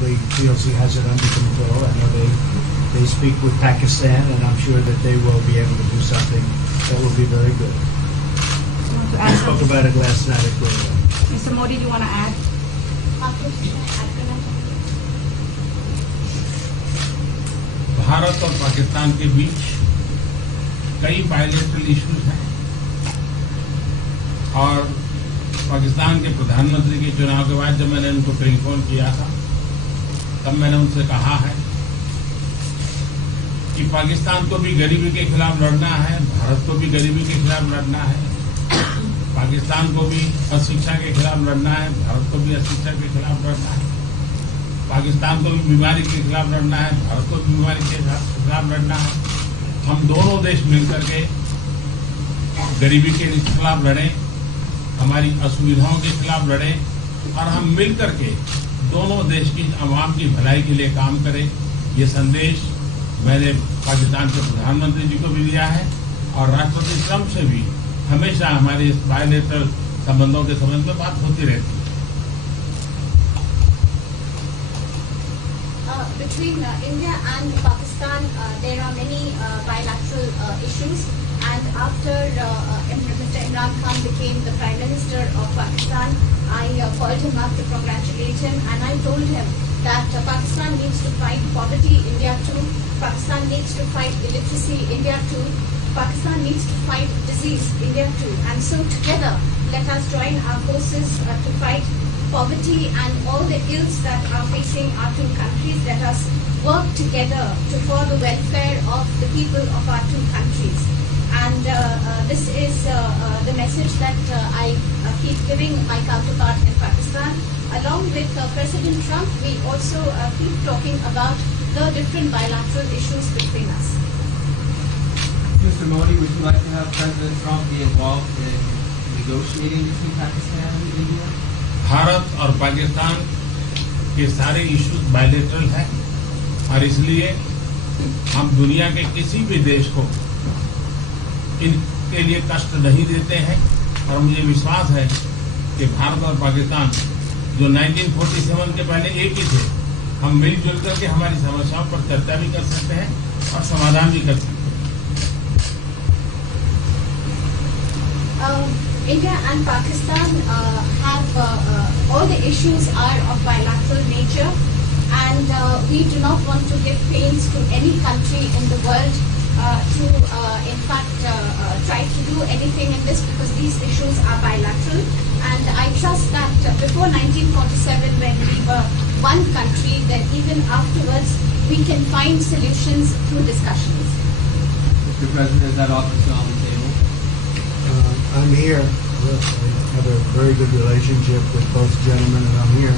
clearly feels he has it under control. I know they speak with Pakistan, and I'm sure that they will be able to do something that will be very good. I spoke about it last night at Greenland. Mr. Modi, do you want to add? Bharat और पाकिस्तान के बीच कई bilateral issues हैं और पाकिस्तान के प्रधानमंत्री के चुनाव के बाद जब मैंने उनको टेलीफोन किया था तब मैंने उनसे कहा है कि पाकिस्तान को भी गरीबी के खिलाफ लड़ना है, भारत को भी गरीबी के खिलाफ लड़ना है, पाकिस्तान को भी अशिक्षा के खिलाफ लड़ना है, भारत को भी अशिक्षा के खिलाफ लड़ना है, पाकिस्तान को भी बीमारी के खिलाफ लड़ना है, भारत को भी बीमारी के खिलाफ लड़ना है। हम दोनों देश मिलकर के गरीबी के खिलाफ लड़ें, हमारी असुविधाओं के खिलाफ लड़ें और हम मिलकर के दोनों देश की आवाम की भलाई के लिए काम करें। ये संदेश मैंने पाकिस्तान के प्रधानमंत्री जी को भी दिया है और राष्ट्रपति ट्रंप से भी हमेशा हमारे इस बायलैटरल संबंधों के संबंध में बात होती रहती है। Between India and Pakistan, there are many bilateral issues. And after Mr. Imran Khan became the Prime Minister of Pakistan, I called him up to congratulate him, and I told him that Pakistan needs to fight poverty, India too. Pakistan needs to fight illiteracy, India too. Pakistan needs to fight disease, India too. And so together, let us join our forces to fight poverty and all the ills that are facing our two countries. Let us work together for the welfare of the people of our two countries. And this is the message that I keep giving my counterpart in Pakistan. Along with President Trump, we also keep talking about the different bilateral issues between us. Mr. Modi, would you like to have President Trump be involved in negotiating between Pakistan and India? Bharat और पाकिस्तान के सारे issues bilateral हैं और इसलिए हम दुनिया के किसी भी देश को इनके लिए कष्ट नहीं देते हैं और मुझे विश्वास है कि भारत और पाकिस्तान जो 1947 के पहले एक ही थे, हम मिलजुल करके हमारी समस्याओं पर चर्चा भी कर सकते हैं और समाधान भी कर सकते हैं। India and Pakistan have all the issues are of bilateral nature, and we do not want to give pains to any country in the world to in fact try to do anything in this, because these issues are bilateral. And I trust that before 1947, when we were one country, that even afterwards we can find solutions through discussions. Mr. President, is that offer still on the table? I'm here. I have a very good relationship with both gentlemen, and I'm here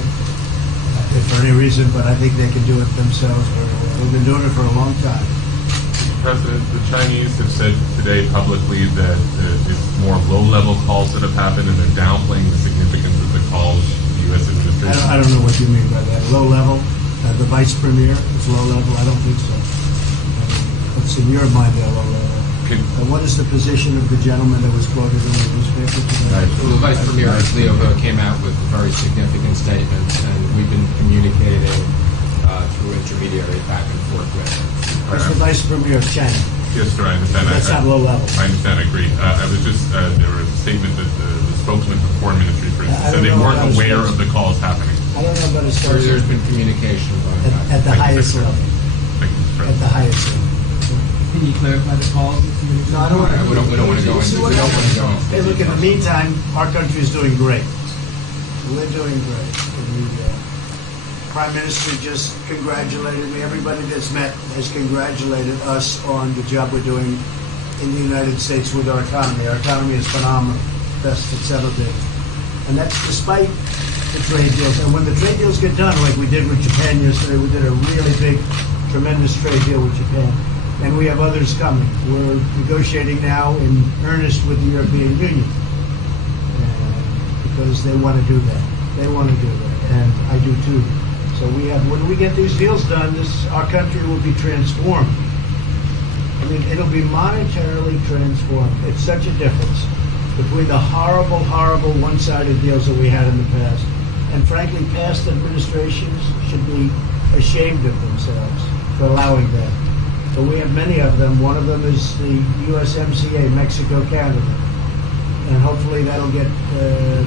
if for any reason, but I think they can do it themselves very well. They've been doing it for a long time. Mr. President, the Chinese have said today publicly that it's more low-level calls that have happened, and they're downplaying the significance of the calls the U.S. administration. I don't know what you mean by that. Low level? The vice premier is low level? I don't think so. What's in your mind, they're low level? What is the position of the gentleman that was quoted in the newspaper today? Well, the Vice Premier Leo came out with very significant statements, and we've been communicating through intermediary back and forth with him. That's the Vice Premier of China. Yes, sir, I understand. That's not low level. I understand, I agree. I was just, there was a statement that the spokesman for the Foreign Ministry, for instance, said they weren't aware of the calls happening. I don't know about his There's been communication going back. at the highest level. Thank you, Mr. At the President. highest level. Can you clarify the calls? No, I don't want to. We don't want to go into. We don't want to go into. Hey, look, in the meantime, our country is doing great. We're doing great. The Prime Minister just congratulated me. Everybody that's met has congratulated us on the job we're doing in the United States with our economy. Our economy is phenomenal, best it's ever been. And that's despite the trade deals. And when the trade deals get done, like we did with Japan yesterday, we did a really big, tremendous trade deal with Japan. And we have others coming. We're negotiating now in earnest with the European Union because they want to do that. They want to do that, and I do too. So we have. When we get these deals done, our country will be transformed. I mean, it'll be monetarily transformed. It's such a difference between the horrible, horrible one-sided deals that we had in the past And frankly, past administrations should be ashamed of themselves for allowing that. But we have many of them. One of them is the USMCA, Mexico, Canada. And hopefully that'll get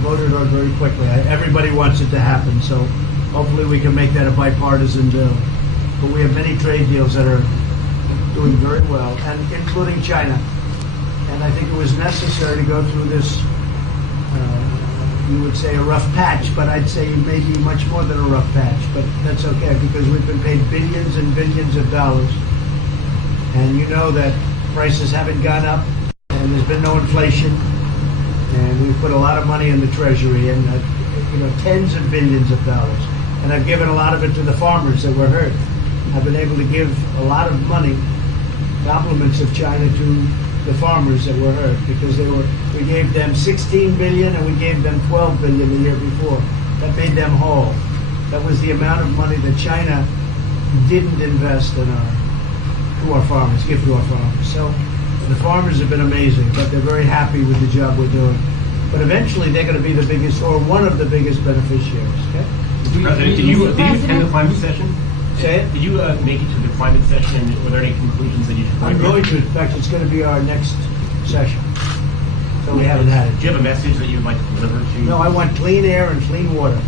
voted on very quickly. Everybody wants it to happen, so hopefully we can make that a bipartisan bill. But we have many trade deals that are doing very well, and including China. And I think it was necessary to go through this, you would say a rough patch, but I'd say maybe much more than a rough patch. But that's okay, because we've been paid billions and billions of dollars. And you know that prices haven't gone up, and there's been no inflation. And we've put a lot of money in the Treasury, and tens of billions of dollars. And I've given a lot of it to the farmers that were hurt. I've been able to give a lot of money, compliments of China, to the farmers that were hurt, because we gave them 16 billion and we gave them 12 billion the year before. That made them whole. That was the amount of money that China didn't invest to our farmers, give to our farmers. So the farmers have been amazing, but they're very happy with the job we're doing. But eventually they're going to be the biggest, or one of the biggest beneficiaries. Okay? Mr. President, did you attend the climate session? Say it? Did you make it to the climate session? Were there any conclusions that you should I'm going to. In fact, it's going to be our next session. So we haven't had it. Do you have a message that you would like to deliver to? No, I want clean air and clean water.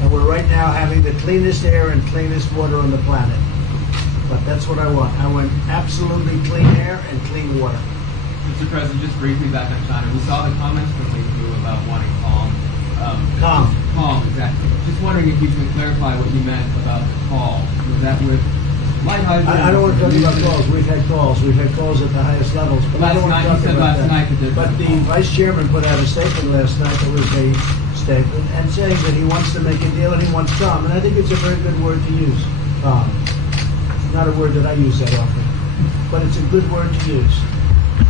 And we're right now having the cleanest air and cleanest water on the planet. But that's what I want. I want absolutely clean air and clean water. Mr. President, just briefly back on China, we saw the comments from you about wanting calm. Calm. Calm, exactly. Just wondering if you could clarify what you meant about the call. Was that with lighthearted? I don't want to talk about calls. We've had calls. We've had calls at the highest levels. But I don't want to talk about that. But the Vice Chairman put out a statement last night that was a statement and saying that he wants to make a deal and he wants calm. And I think it's a very good word to use. Calm. Not a word that I use that often, but it's a good word to use.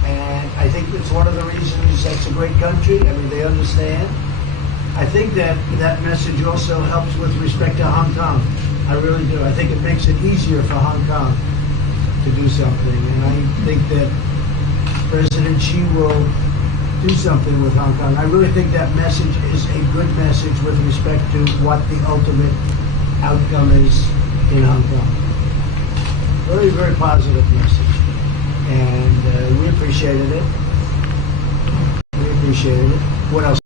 And I think it's one of the reasons that's a great country. I mean, they understand. I think that message also helps with respect to Hong Kong. I really do. I think it makes it easier for Hong Kong to do something. And I think that President Xi will do something with Hong Kong. I really think that message is a good message with respect to what the ultimate outcome is in Hong Kong. Very, very positive message. And we appreciated it. We appreciated it. What else?